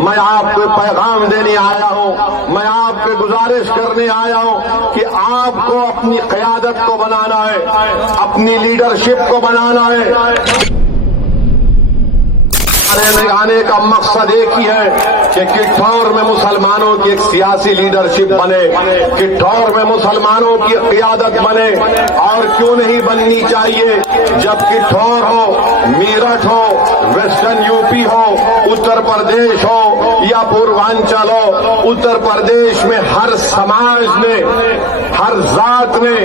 میں آپ کو پیغام دینے آیا ہوں، میں آپ سے گزارش کرنے آیا ہوں کہ آپ کو اپنی قیادت کو بنانا ہے، اپنی لیڈرشپ کو بنانا ہے۔ آنے کا مقصد ایک ہی ہے کہ کٹھور میں مسلمانوں کی ایک سیاسی لیڈرشپ بنے، کٹھور میں مسلمانوں کی قیادت بنے، اور کیوں نہیں بننی چاہیے؟ جب کٹھور ہو، میرٹھ ہو، ویسٹرن یو پی ہو، اتر پردیش ہو یا پوروانچل ہو، اتر پردیش میں ہر سماج نے، ہر ذات نے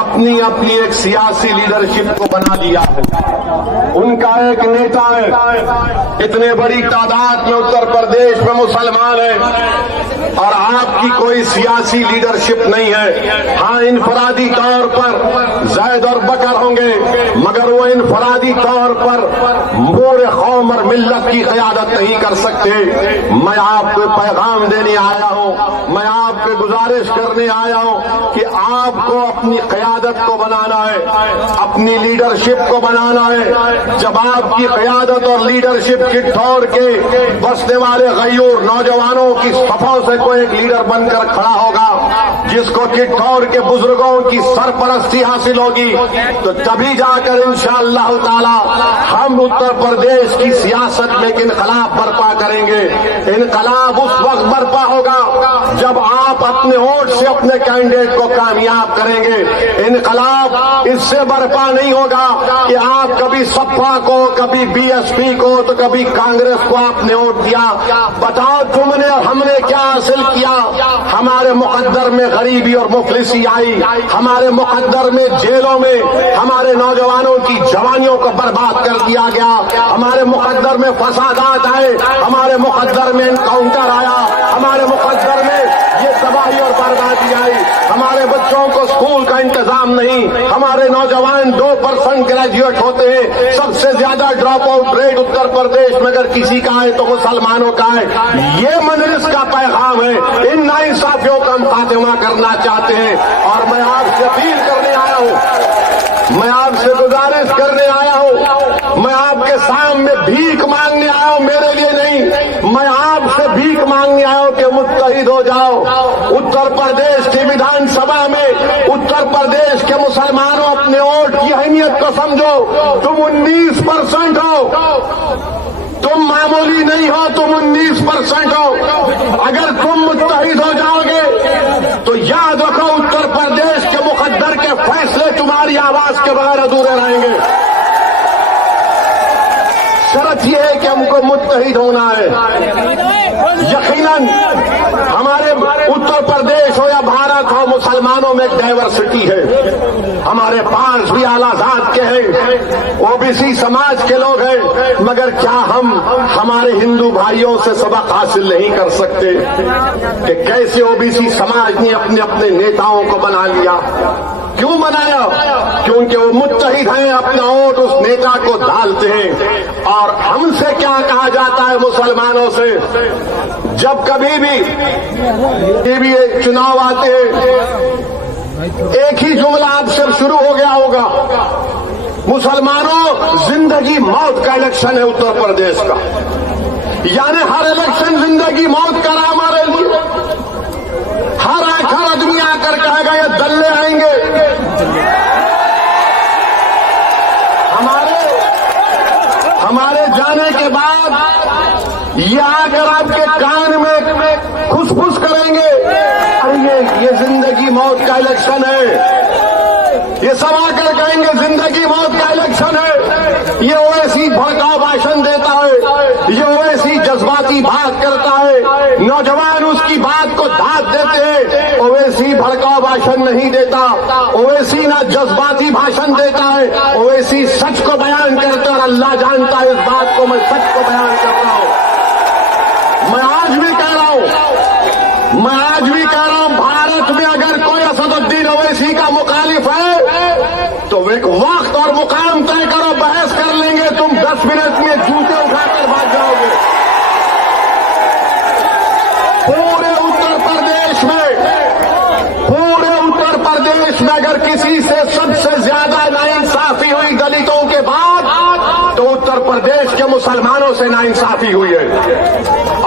اپنی اپنی ایک سیاسی لیڈرشپ کو بنا دیا ہے، ان کا ایک نیتا ہے۔ اتنے بڑی تعداد میں اتر پردیش میں مسلمان ہیں اور آپ کی کوئی سیاسی لیڈرشپ نہیں ہے۔ ہاں، انفرادی طور پر زید اور بکر ہوں گے، مگر وہ انفرادی طور پر پورے قوم اور ملت کی قیادت نہیں کر سکتے۔ میں آپ کو پیغام دینے آیا ہوں، میں آپ سے گزارش کرنے آیا ہوں کہ آپ کو اپنی قیادت کو بنانا ہے، اپنی لیڈرشپ کو بنانا ہے۔ جب آپ کی قیادت اور لیڈرشپ کٹھور کے بسنے والے غیور نوجوانوں کی صفوں سے کوئی ایک لیڈر بن کر کھڑا ہوگا، جس کو کٹھور کے بزرگوں کی سرپرستی حاصل ہوگی، تو تبھی جا کر انشاءاللہ تعالی ہم اتر پردیش کی سیاست میں ایک انقلاب برپا کریں گے۔ انقلاب اس وقت برپا ہوگا جب آپ اپنے ووٹ سے اپنے کینڈیڈیٹ کو کامیاب کریں گے۔ انقلاب اس سے برپا نہیں ہوگا کہ آپ کبھی سپا کو، کبھی بی ایس پی کو، تو کبھی کانگریس کو آپ نے ووٹ دیا۔ بتاؤ تم نے اور ہم نے کیا حاصل کیا؟ ہمارے مقدر میں غریبی اور مفلسی آئی، ہمارے مقدر میں جیلوں میں ہمارے نوجوانوں کی جوانیوں کو برباد کر دیا گیا، ہمارے مقدر میں فسادات آئے، ہمارے مقدر میں انکاؤنٹر آیا، ہمارے مقدر میں یہ تباہی اور بربادی آئی، ہمارے بچوں کو اسکول کا انتظام نہیں، ہمارے نوجوان 2% گریجویٹ ہوتے ہیں، سب سے زیادہ drop out rate Uttar Pradesh میں اگر کسی کا ہے تو مسلمانوں کا ہے۔ یہ مجلس کا پیغام ہے، ان ناانصافیوں کا ہم خاتمہ کرنا چاہتے ہیں، اور میں آپ سے اپیل کرنے آیا ہوں، میں آپ سے گزارش کرنے آیا ہوں، میں آپ کے سامنے بھیک مانگنے آیا ہوں، میرے لیے نہیں، میں آپ سے بھیک مانگنے آیا ہوں کہ متحد ہو جاؤ۔ اتر پردیش کی ودھان سبھا میں اتر پردیش کے مسلمانوں اپنے ووٹ کی اہمیت کو سمجھو۔ تم 19% ہو، تم معمولی نہیں ہو، تم 19% ہو۔ اگر تم متحد ہو جاؤ گے تو یاد رکھو اتر پردیش کے مقدر کے فیصلے تمہاری آواز کے بغیر ادھورے رہیں گے۔ شرط یہ ہے کہ ہم کو متحد ہونا ہے۔ یقیناً ہمارے اتر پردیش ہو یا بھارت ہو، مسلمانوں میں ایک ڈائیورسٹی ہے، ہمارے پاس بھی اعلیٰ ذات کے ہیں، او بی سی سماج کے لوگ ہیں، مگر کیا ہم ہمارے ہندو بھائیوں سے سبق حاصل نہیں کر سکتے کہ کیسے او بی سی سماج نے اپنے اپنے نیتاؤں کو بنا لیا؟ کیوں بنایا؟ کیونکہ وہ متحد ہیں، اپنا ووٹ اس نیتا کو ڈالتے ہیں۔ اور ہم سے کیا کہا جاتا ہے مسلمانوں سے؟ جب کبھی بھی چناؤ آتے ہیں، ایک ہی جملہ آپ سے شروع ہو گیا ہوگا، مسلمانوں زندگی موت کا الیکشن ہے اتر پردیش کا، یعنی ہر الیکشن زندگی موت کا رہا ہمارے لیے۔ ہر آدمی آ کر کہے گا یہ دلے آئیں گے، ہمارے جانے کے بعد یہ آ کر آپ کے کان میں کھس پھس کریں گے، ارے یہ زندگی موت کا الیکشن ہے۔ یہ سب آ کر کہیں گے زندگی موت کا الیکشن ہے۔ یہ اویسی بھڑکاؤ بھاشن دیتا ہے، یہ اویسی جذباتی بات کرتا ہے، نوجوان اس کی بات کو دھات دیتے ہیں۔ اویسی بھڑکاؤ بھاشن نہیں دیتا، اویسی نہ جذباتی بھاشن دیتا ہے، اویسی سچ کو بیان کرتا ہے، اور اللہ جانتا ہے اس بات کو، میں سچ کو بیان کر رہا ہوں۔ میں آج بھی کہہ رہا ہوں، بھارت میں اگر کوئی اسد الدین اویسی کا مخالف ہے تو ایک وقت اور مقام طے کرو، بحث کر لیں گے، تم 10 منٹ میں جوتے اٹھا کر بھاگ جاؤ گے۔ پورے اتر پردیش میں اگر کسی سے سب سے زیادہ ناانصافی ہوئی دلتوں کے بعد تو اتر پردیش کے مسلمانوں سے ناانصافی ہوئی ہے.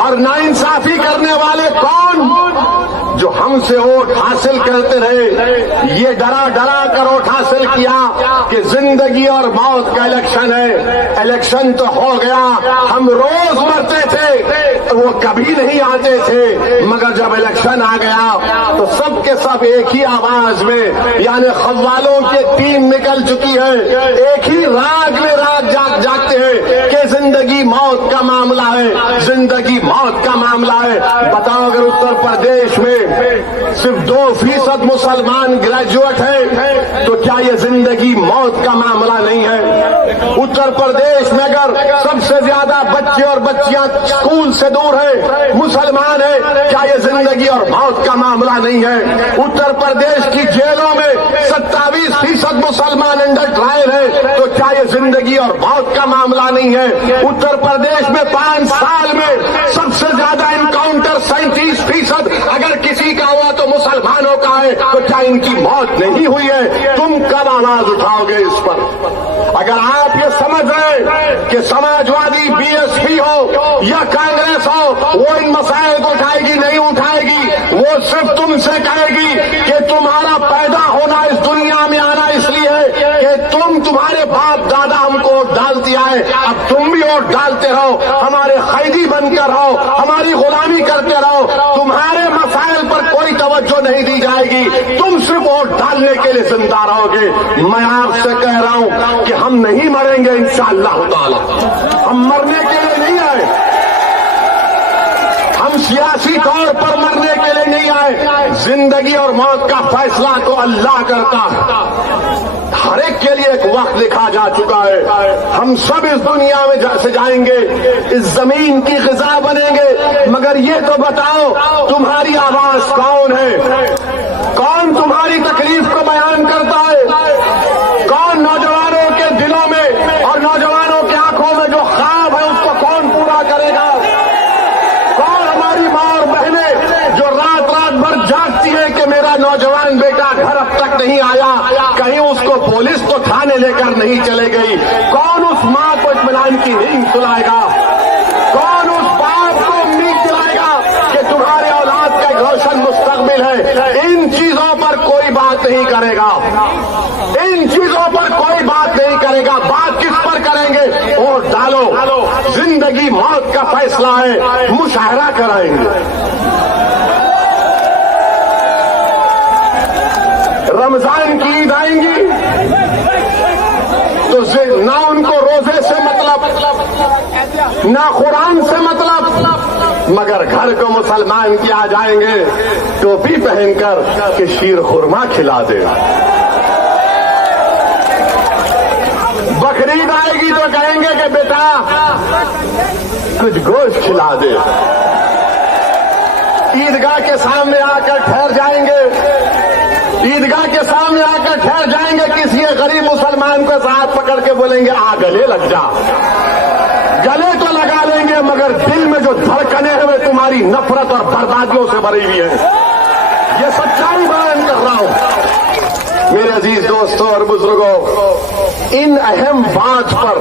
اور ناانصافی کرنے والے کون؟ جو ہم سے ووٹ حاصل کرتے رہے. یہ ڈرا ڈرا کر ووٹ حاصل کیا کہ زندگی اور موت کا الیکشن ہے. الیکشن تو ہو گیا, ہم روز مرتے تھے, وہ کبھی نہیں آتے تھے, مگر جب الیکشن آ گیا تو سب کے سب ایک ہی آواز میں, یعنی خوالوں کی ٹیم نکل چکی ہے, ایک ہی راگ میں رات جاگتے ہیں کہ زندگی موت کا معاملہ ہے, زندگی موت کا معاملہ ہے. بتاؤ اگر اتر پردیش میں صرف 2% مسلمان گریجویٹ ہیں تو کیا یہ زندگی موت کا معاملہ نہیں ہے؟ اتر پردیش میں اگر سب سے زیادہ بچے اور بچیاں اسکول سے دور ہیں, مسلمان ہیں, کیا یہ زندگی اور موت کا معاملہ نہیں ہے؟ اتر پردیش کی جیلوں میں 27% مسلمان انڈر ٹرائل ہیں تو کیا یہ زندگی اور موت کا معاملہ نہیں ہے؟ اتر پردیش میں 5 سال میں سب سے زیادہ انکاؤنٹر 37% اگر کسی کا ہوا تو مسلمانوں کا ہے تو کیا ان کی موت نہیں ہوئی ہے؟ تم کب آواز اٹھاؤ گے اس پر؟ اگر آپ یہ سمجھ رہے کہ سماجوادی BSP ہو یا کانگریس ہو وہ ان مسائل کو اٹھائے گی, نہیں اٹھائے گی. وہ صرف تم سے کہے گی کہ تمہارا پیدا ہونا اس دنیا میں آنا اس لیے ہے کہ تمہارے باپ دادا ہم کو ووٹ ڈال دیا ہے, اب تم بھی ووٹ ڈالتے رہو, ہمارے قیدی بن کر رہو, ہماری غلامی کرتے رہو. تمہارے مسائل پر کوئی توجہ نہیں دی جائے گی, تم صرف ووٹ ڈالنے کے لیے زندہ رہو گے. میں آپ سے کہہ رہا ہوں کہ ہم نہیں مریں گے انشاءاللہ تعالی. ہم مرنے کے لیے نہیں آئے, ہم سیاسی طور پر مرنے کے لیے نہیں آئے. زندگی اور موت کا فیصلہ تو اللہ کرتا ہے. ہر ایک کے لیے ایک وقت لکھا جا چکا ہے. ہم سب اس دنیا میں سے جائیں گے, اس زمین کی غذا بنیں گے, مگر یہ تو بتاؤ تمہاری آواز کون ہے؟ کون تمہاری تکلیف کو بیان کرتا ہے؟ کون نوجوانوں کے دلوں میں اور نوجوانوں کی آنکھوں میں جو خواب ہے اس کو کون پورا کرے گا؟ کون ہماری ماں اور بہنیں جو رات بھر جاگتی ہے کہ میرا نوجوان بیٹا گھر اب تک نہیں آیا, کہیں اس کو پولیس تو تھانے لے کر نہیں چلے گئی؟ کون اس ماں کو اطمینان کی نیند سلائے گا؟ کون اس باپ کو امید دلائے گا کہ تمہارے اولاد کا ایک روشن مستقبل ہے؟ ان چیزوں پر کوئی بات نہیں کرے گا, ان چیزوں پر کوئی بات نہیں کرے گا. بات کس پر کریں گے؟ ووٹ ڈالو. زندگی موت کا فیصلہ ہے, مشاہرہ کرائیں گے. رمضان کی عید آئیں گی تو نہ ان کو روزے سے مطلب, نہ قرآن سے مطلب, مگر گھر کو مسلمان کیا جائیں گے ٹوپی پہن کر کہ شیر خورما کھلا دے. بقرعید آئے گی تو کہیں گے کہ بیٹا کچھ گوشت کھلا دے. عیدگاہ کے سامنے آ کر ٹھہر جائیں گے, عیدگاہ کے سامنے آ کر ٹھہر جائیں گے, کسی غریب مسلمان کو ساتھ پکڑ کے بولیں گے آ گلے لگ جا. گلے تو لگا لیں گے مگر دل میں جو دھڑکنے ہیں وہ تمہاری نفرت اور بربادیوں سے بھری ہوئی ہے. یہ سچائی بیان کر رہا ہوں. میرے عزیز دوستوں اور بزرگوں, ان اہم بات پر,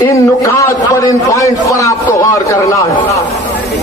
ان نکات پر, ان پوائنٹ پر آپ کو غور کرنا ہے.